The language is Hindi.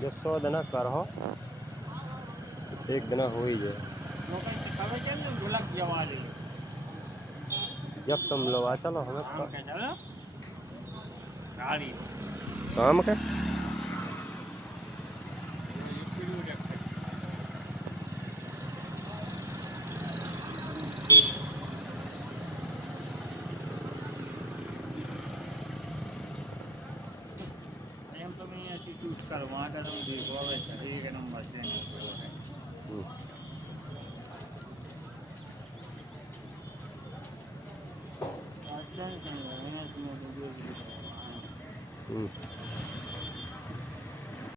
जब 100 दिन कर हो एक दिन हो ही जाए। जब तुम लोग आ चलो हमें शाम के करवा देखो एक नंबर से हम्म।